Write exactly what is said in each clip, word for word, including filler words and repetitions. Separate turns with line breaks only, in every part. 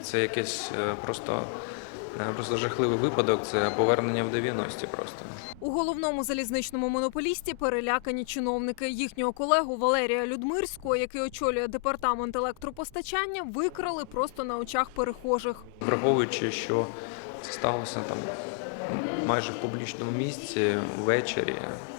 це якийсь просто, просто жахливий випадок, це повернення в дев'яності просто.
У головному залізничному монополісті перелякані чиновники. Їхнього колегу Валерія Людмирського, який очолює департамент електропостачання, викрали просто на очах перехожих.
Враховуючи, що це сталося там майже в публічному місці ввечері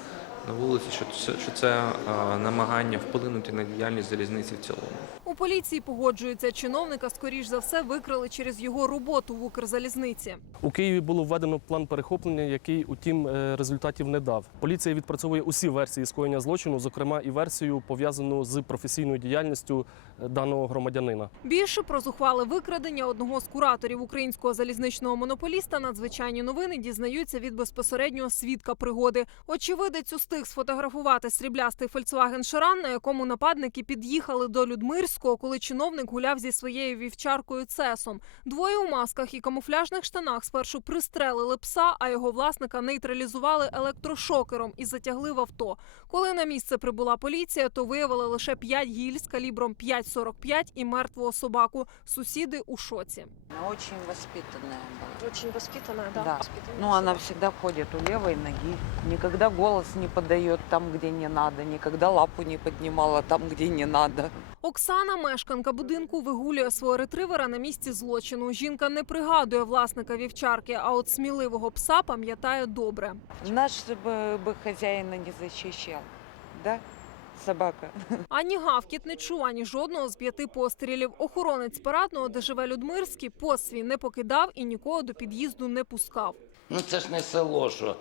на вулиці, що це, що це а, намагання вплинути на діяльність залізниці в цілому.
У поліції погоджуються, чиновника, скоріш за все, викрали через його роботу в Укрзалізниці.
У Києві було введено план перехоплення, який, утім, результатів не дав. Поліція відпрацьовує усі версії скоєння злочину, зокрема і версію, пов'язану з професійною діяльністю даного громадянина.
Більше про зухвале викрадення одного з кураторів українського залізничного монополіста надзвичайні новини дізнаються від безпосереднього свідка пригоди. Очевидець устиг сфотографувати сріблястий Volkswagen Шаран, на якому нападники під'їхали до Людмирського, коли чиновник гуляв зі своєю вівчаркою Цесом. Двоє у масках і камуфляжних штанах спершу пристрелили пса, а його власника нейтралізували електрошокером і затягли в авто. Коли на місце прибула поліція, то виявили лише п'ять гільз калібром п'ять сорок п'ять і мертвого собаку. Сусіди у шоці.
Очень воспитанная была.
Очень воспитанная, да.
Да. Ну, она всегда ходит у левой ноги, никогда голос не подает там, где не надо, никогда лапу не поднимала там, где не надо.
Оксана, мешканка будинку, вигулює свого ретривера на місці злочину. Жінка не пригадує власника вівчарки, а от сміливого пса пам'ятає добре.
Наш бы, бы хозяина не защищал, да? Собака.
Ані гавкіт не чув, ані жодного з п'яти пострілів. Охоронець парадного, де живе Людмирський, пост свій не покидав і нікого до під'їзду не пускав.
Ну це ж не село, що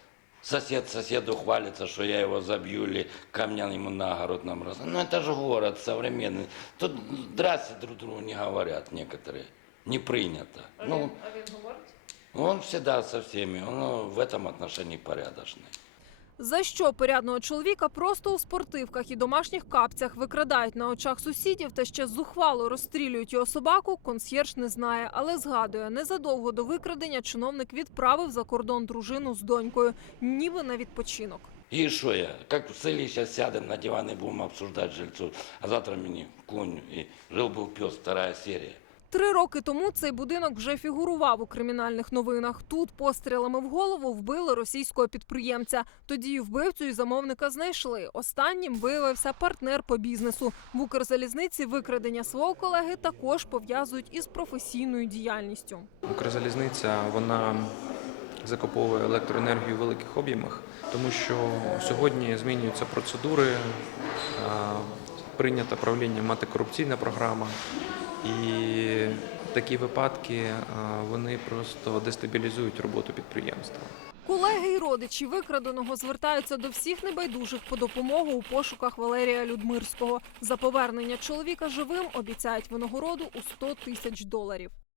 сусід сусіду хвалиться, що я його заб'ю, или камня йому на огород набросаю. Ну це ж город современний. Тут здрасте друг другу не говорять некоторые. Не прийнято.
А
ну,
він, а він говорить?
Он всегда со всеми, он в этом отношении порядочный.
За що порядного чоловіка просто у спортивках і домашніх капцях викрадають на очах сусідів та ще зухвало розстрілюють його собаку, консьєрж не знає. Але згадує, незадовго до викрадення чиновник відправив за кордон дружину з донькою, ніби на відпочинок.
И что я, как в селе сейчас сядем на диван и будем обсуждать жильцов, а завтра мне конь и жил-был пес, вторая серия.
Три роки тому цей будинок вже фігурував у кримінальних новинах. Тут пострілами в голову вбили російського підприємця. Тоді і вбивцю, і замовника знайшли. Останнім виявився партнер по бізнесу. В Укрзалізниці викрадення свого колеги також пов'язують із професійною діяльністю.
Укрзалізниця, вона закуповує електроенергію в великих об'ємах, тому що сьогодні змінюються процедури, прийнята правлінням антикорупційна програма. І такі випадки, вони просто дестабілізують роботу підприємства.
Колеги і родичі викраденого звертаються до всіх небайдужих по допомогу у пошуках Валерія Людмирського. За повернення чоловіка живим обіцяють винагороду у сто тисяч доларів.